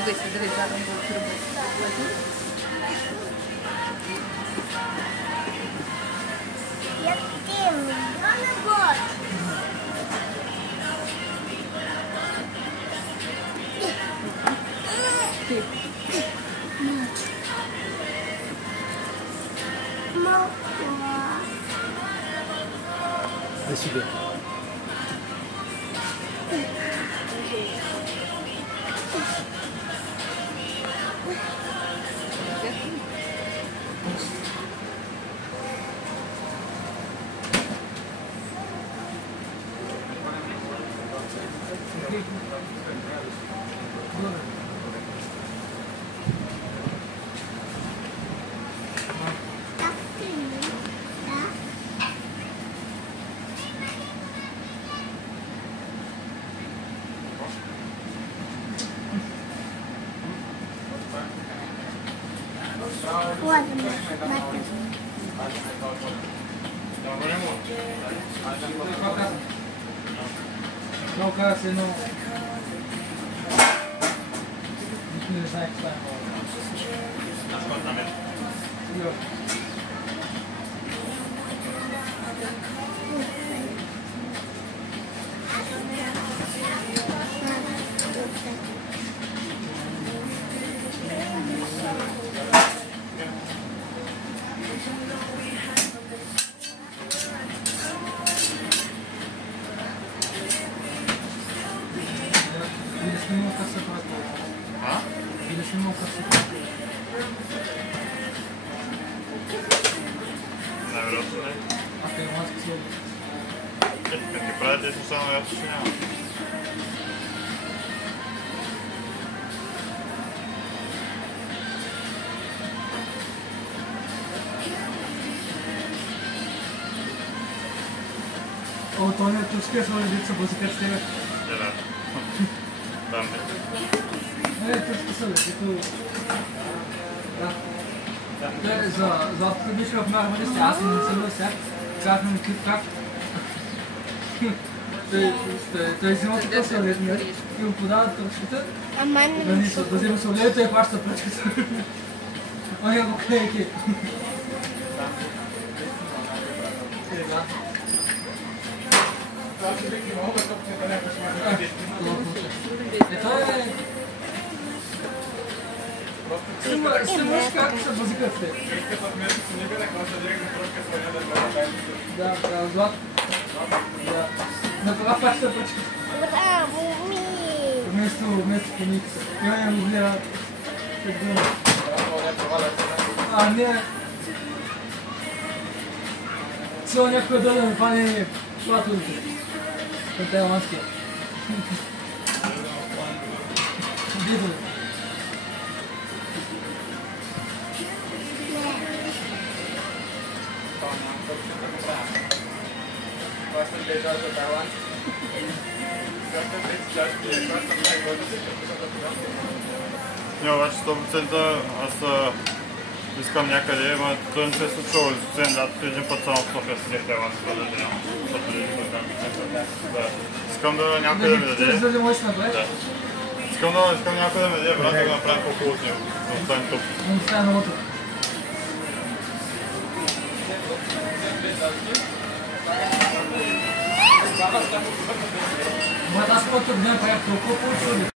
другой, задавай задом был другой. Я темный. Она год. Ты. Мама. До сюда. Так ты, да? Вот она, мать. No caso, não. Não sei que está. Ele sнимал кассету. А? Или снимал кассету. Najvjerojatnije. А ты маски cijeli. Kad ti pravite, sam samo ja sučinjavam. Ovo to ne turske svoje djeca muzikač tebe. Da. Tam je. Ne, turske svoje, je tu... Da. За автомобильщиков нормалист, аз съм не съм сега. Казвам как. Той взима тук съвет и му подава турската. Ама Да взима съвет и хваща пръчката. Оня го клейки. Снимаш как се музиката. Да, Злат. Да. На това хваща пръчката. браво, ми. Вместо комикса. И оня му гледа. А, не. Цяло някой да ме пане платовите. Към тези маски. Видно. Не, обаче 100% аз искам някъде, ама той не се е случвало. Освен лятото един път само в София си сетя аз да даде. Искам да някъде ми даде. Да. Искам някъде да ми даде, брат, да го направим по-хубаво от него. Да остане тук. Он става много тук. Брат, аз съм от тук ден правя толкова получил.